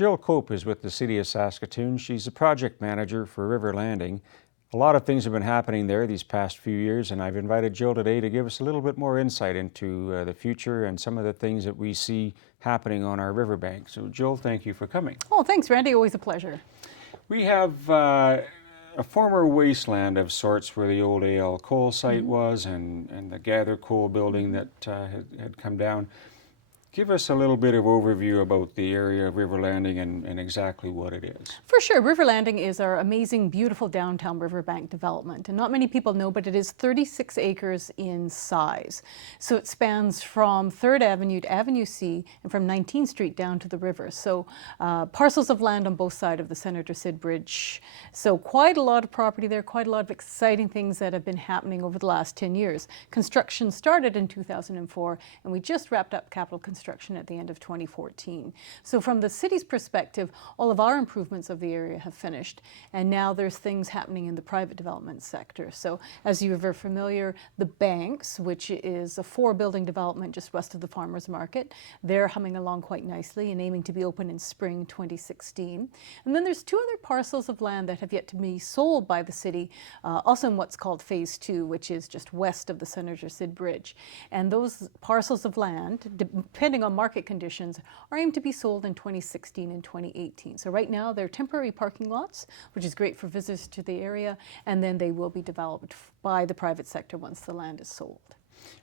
Jill Cope is with the City of Saskatoon. She's a project manager for River Landing. A lot of things have been happening there these past few years, and I've invited Jill today to give us a little bit more insight into the future and some of the things that we see happening on our riverbank. So Jill, thank you for coming. Oh, thanks, Randy. Always a pleasure. We have a former wasteland of sorts where the old AL coal site was and the Gather Coal building that had come down. Give us a little bit of overview about the area of River Landing and exactly what it is. For sure, River Landing is our amazing, beautiful downtown riverbank development. And not many people know, but it is 36 acres in size. So it spans from 3rd Avenue to Avenue C and from 19th Street down to the river. So parcels of land on both sides of the Senator Sid Bridge. So quite a lot of property there, quite a lot of exciting things that have been happening over the last 10 years. Construction started in 2004, and we just wrapped up capital construction at the end of 2014. So from the city's perspective, all of our improvements of the area have finished, and now there's things happening in the private development sector. So as you are very familiar, the Banks, which is a 4-building development just west of the Farmers Market, they're humming along quite nicely and aiming to be open in spring 2016. And then there's 2 other parcels of land that have yet to be sold by the city, also in what's called Phase 2, which is just west of the Senator Sid Bridge. And those parcels of land, depending on market conditions, are aimed to be sold in 2016 and 2018. So right now they're temporary parking lots, which is great for visitors to the area, and then they will be developed by the private sector once the land is sold.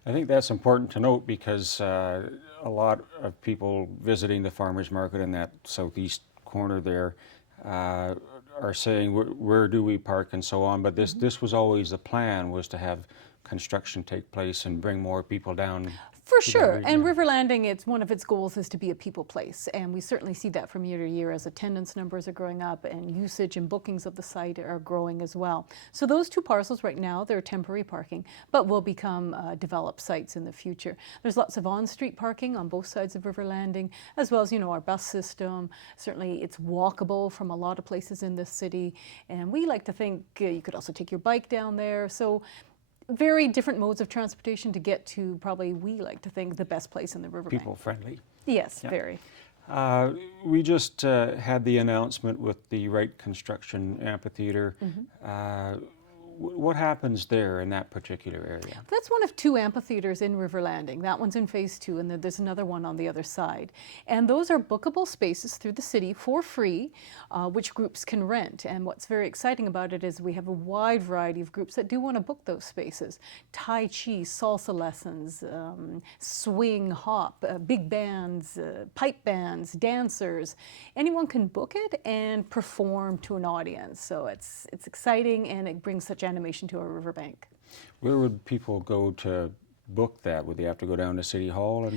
I think that's important to note because a lot of people visiting the farmers market in that southeast corner there are saying, where do we park and so on, but this was always the plan, was to have construction take place and bring more people down. For sure, and River Landing, it's one of its goals is to be a people place, and we certainly see that from year to year as attendance numbers are growing up and usage and bookings of the site are growing as well. So those 2 parcels right now, they're temporary parking, but will become developed sites in the future. There's lots of on-street parking on both sides of River Landing, as well as, you know, our bus system. Certainly it's walkable from a lot of places in the city, and we like to think you could also take your bike down there. So very different modes of transportation to get to, probably we like to think, the best place in the riverbank. People friendly. Yes, yeah. Very. We just had the announcement with the Wright Construction Amphitheater. What happens there in that particular area? That's one of 2 amphitheaters in River Landing. That one's in Phase 2, and then there's another one on the other side. And those are bookable spaces through the city for free, which groups can rent. And what's very exciting about it is we have a wide variety of groups that do want to book those spaces. Tai Chi, salsa lessons, swing, hop, big bands, pipe bands, dancers. Anyone can book it and perform to an audience. So it's exciting, and it brings such animation to our riverbank. Where would people go to book that? Would they have to go down to City Hall?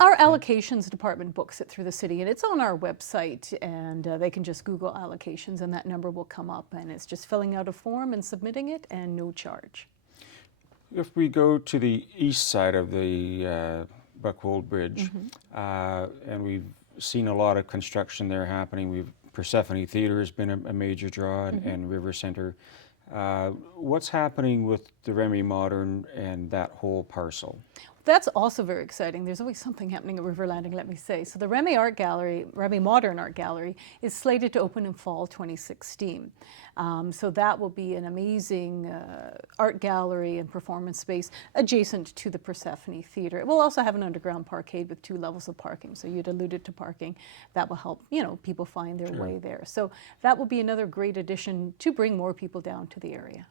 Our allocations department books it through the city, and it's on our website, and they can just Google allocations and that number will come up, and it's just filling out a form and submitting it, and no charge. If we go to the east side of the Buckhold Bridge, and we've seen a lot of construction there happening. Persephone Theater has been a major draw, and River Center. What's happening with the Remmy Modern and that whole parcel? That's also very exciting. There's always something happening at River Landing, let me say. So the Remmy Art Gallery, Remmy Modern Art Gallery, is slated to open in fall 2016. So that will be an amazing art gallery and performance space adjacent to the Persephone Theater. It will also have an underground parkade with 2 levels of parking. So you'd alluded to parking. That will help, you know, people find their way there. So that will be another great addition to bring more people down to the area.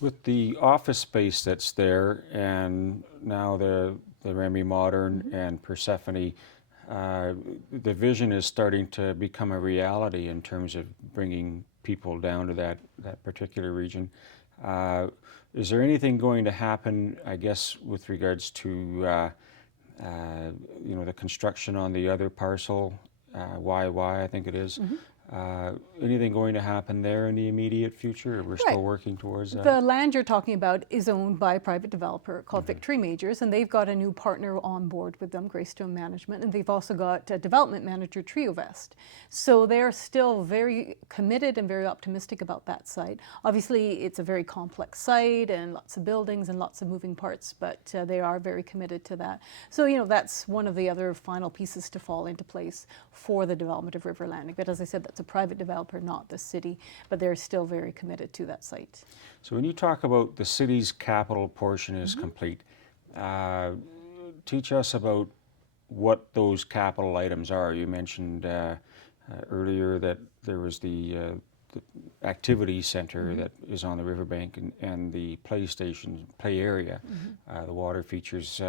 With the office space that's there, and now the Remmy Modern and Persephone, the vision is starting to become a reality in terms of bringing people down to that particular region. Is there anything going to happen, I guess, with regards to you know, the construction on the other parcel, YY, I think it is? Anything going to happen there in the immediate future, or we're still Right. working towards that? The land you're talking about is owned by a private developer called Victory Majors, and they've got a new partner on board with them, Greystone Management, and they've also got a development manager, TrioVest. So they're still very committed and very optimistic about that site. Obviously, it's a very complex site and lots of buildings and lots of moving parts, but they are very committed to that. So, that's one of the other final pieces to fall into place for the development of River Landing. But as I said, that's a private developer, not the city, but they're still very committed to that site. So when you talk about the city's capital portion is complete, teach us about what those capital items are. You mentioned earlier that there was the activity center that is on the riverbank and the play area, the water features.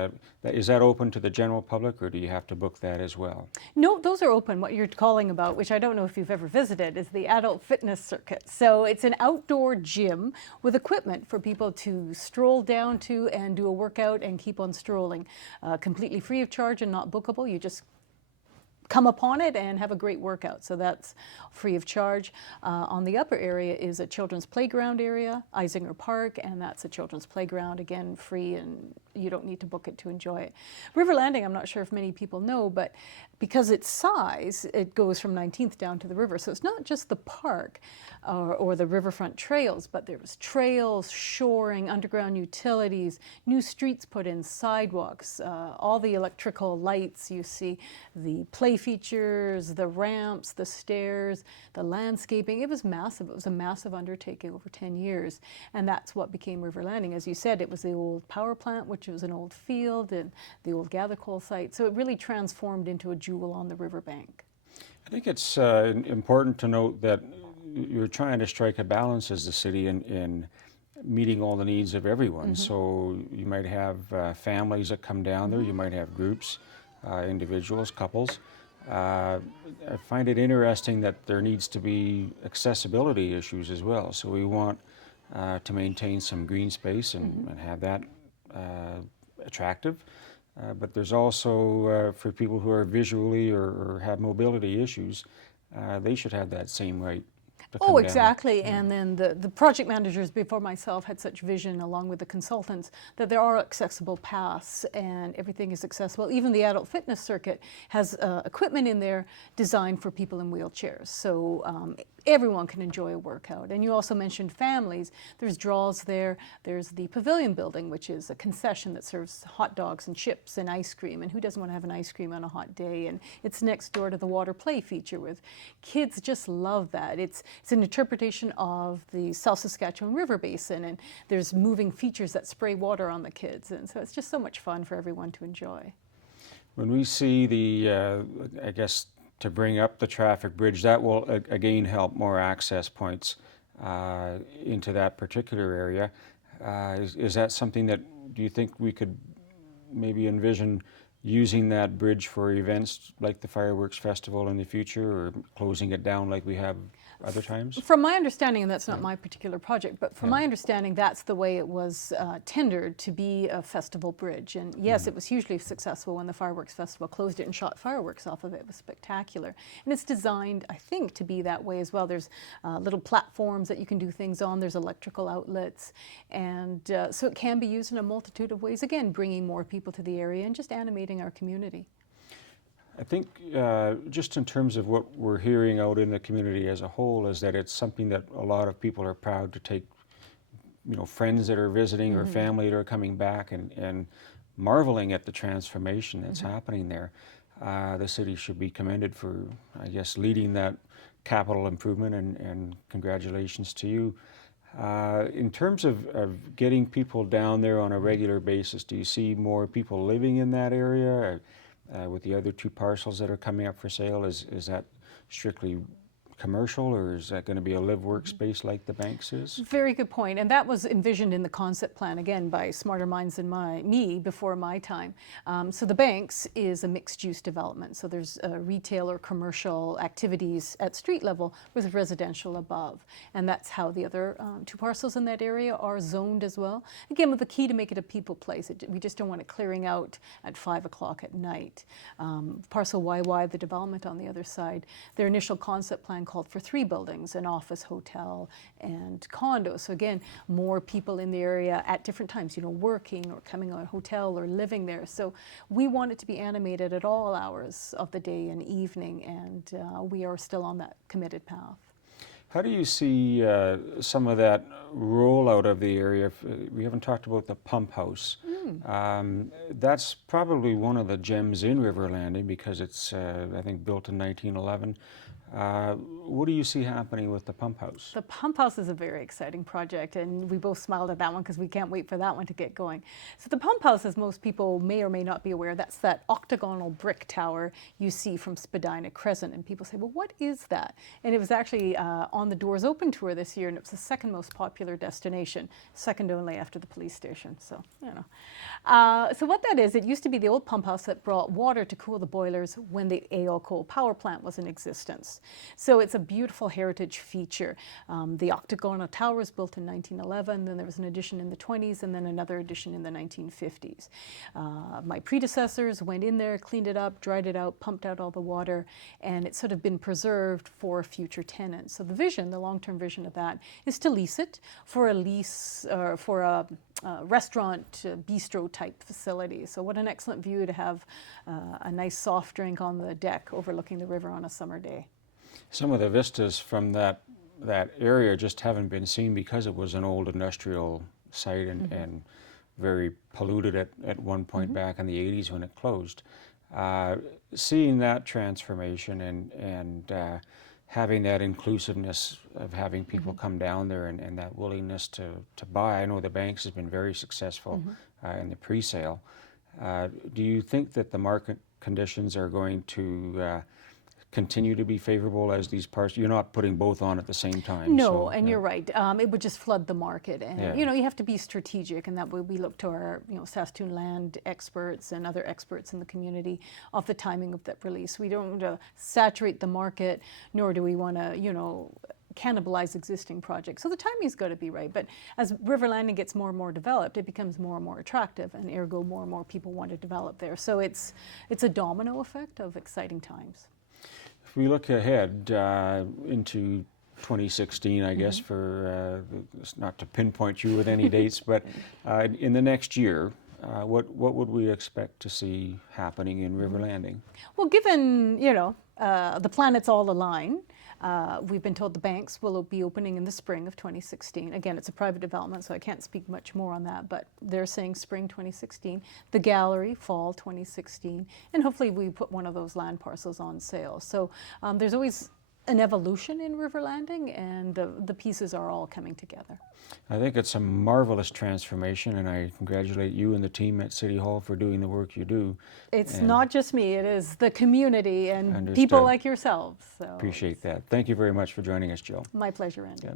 Is that open to the general public, or do you have to book that as well? No, those are open. What you're calling about, which I don't know if you've ever visited, is the adult fitness circuit. So it's an outdoor gym with equipment for people to stroll down to and do a workout and keep on strolling. Completely free of charge and not bookable. You just come upon it and have a great workout. So that's free of charge. On the upper area is a children's playground area, Isinger Park, and that's a children's playground, again, free, and you don't need to book it to enjoy it. River Landing, I'm not sure if many people know, but because its size, it goes from 19th down to the river. So it's not just the park or the riverfront trails, but there's trails, shoring, underground utilities, new streets put in, sidewalks, all the electrical lights you see, the play features, the ramps, the stairs, the landscaping. It was massive. It was a massive undertaking over 10 years. And that's what became River Landing. As you said, it was the old power plant, which was an old field, and the old gather coal site. So it really transformed into a jewel on the riverbank. I think it's important to note that you're trying to strike a balance as the city in meeting all the needs of everyone. So you might have families that come down there, you might have groups, individuals, couples. I find it interesting that there needs to be accessibility issues as well. So we want to maintain some green space and have that attractive. But there's also, for people who are visually or have mobility issues, they should have that same right to come Oh, down. exactly. And then the project managers before myself had such vision, along with the consultants, that there are accessible paths and everything is accessible. Even the adult fitness circuit has equipment in there designed for people in wheelchairs. So everyone can enjoy a workout. And you also mentioned families. There's draws there. There's the pavilion building, which is a concession that serves hot dogs and chips and ice cream. And who doesn't want to have an ice cream on a hot day? And it's next door to the water play feature with kids just love that. It's an interpretation of the South Saskatchewan River Basin, and there's moving features that spray water on the kids. And so it's just so much fun for everyone to enjoy. When we see the, I guess, to bring up the traffic bridge, that will again help more access points into that particular area. Is that something that, do you think we could maybe envision using that bridge for events like the fireworks festival in the future, or closing it down like we have other times? From my understanding, and that's not my particular project, but from my understanding, that's the way it was tendered to be a festival bridge. And yes, it was hugely successful when the fireworks festival closed it and shot fireworks off of it. It was spectacular. And it's designed, I think, to be that way as well. There's little platforms that you can do things on. There's electrical outlets. And so it can be used in a multitude of ways. Again, bringing more people to the area and just animating our community. I think just in terms of what we're hearing out in the community as a whole is that it's something that a lot of people are proud to take, friends that are visiting or family that are coming back and marveling at the transformation that's happening there. The city should be commended for, I guess, leading that capital improvement, and congratulations to you. In terms of getting people down there on a regular basis, do you see more people living in that area? With the other two parcels that are coming up for sale, is that strictly commercial, or is that going to be a live workspace like the Banks is? Very good point. And that was envisioned in the concept plan, again, by smarter minds than me before my time. So the Banks is a mixed-use development. So there's retail or commercial activities at street level with residential above. And that's how the other two parcels in that area are zoned as well. Again, with the key to make it a people place. We just don't want it clearing out at 5 o'clock at night. Parcel YY, the development on the other side, their initial concept plan called for 3 buildings, an office, hotel, and condo. So again, more people in the area at different times, working or coming on a hotel or living there. So we want it to be animated at all hours of the day and evening, and we are still on that committed path. How do you see some of that rollout of the area? We haven't talked about the pump house. That's probably one of the gems in River Landing because it's, I think, built in 1911. What do you see happening with the pump house? The pump house is a very exciting project, and we both smiled at that one because we can't wait for that one to get going. So the pump house, as most people may or may not be aware, that's that octagonal brick tower you see from Spadina Crescent. And people say, well, what is that? And it was actually on the Doors Open tour this year, and it was the second most popular destination, second only after the police station. So, so what that is, it used to be the old pump house that brought water to cool the boilers when the AO coal power plant was in existence. So it's a beautiful heritage feature. The octagonal tower was built in 1911, then there was an addition in the 20s, and then another addition in the 1950s. My predecessors went in there, cleaned it up, dried it out, pumped out all the water, and it's sort of been preserved for future tenants. So the vision, the long-term vision of that, is to lease it for a restaurant, bistro type facility. So what an excellent view to have a nice soft drink on the deck overlooking the river on a summer day. Some of the vistas from that area just haven't been seen because it was an old industrial site and very polluted at one point back in the 80s when it closed. Seeing that transformation and having that inclusiveness of having people come down there and that willingness to buy. I know the Banks has been very successful in the pre-sale. Do you think that the market conditions are going to continue to be favorable as these parts? You're not putting both on at the same time. No, so, and you're right. It would just flood the market, and Yeah. you have to be strategic, and that way we look to our Saskatoon land experts and other experts in the community of the timing of that release. We don't want to saturate the market, nor do we want to cannibalize existing projects. So the timing's got to be right. But as River Landing gets more and more developed, it becomes more and more attractive, and ergo more and more people want to develop there. So it's a domino effect of exciting times. If we look ahead into 2016, I guess, for not to pinpoint you with any dates, but in the next year, what would we expect to see happening in River Landing? Well, given the planets all align, we've been told the Banks will be opening in the spring of 2016. Again, it's a private development, so I can't speak much more on that, but they're saying spring 2016. The gallery, fall 2016, and hopefully we put one of those land parcels on sale. So there's always an evolution in River Landing, and the pieces are all coming together. I think it's a marvelous transformation, and I congratulate you and the team at City Hall for doing the work you do. It's not just me, it is the community and Understood. people like yourselves. So Appreciate that. Thank you very much for joining us, Jill. my pleasure, Andy. Yeah.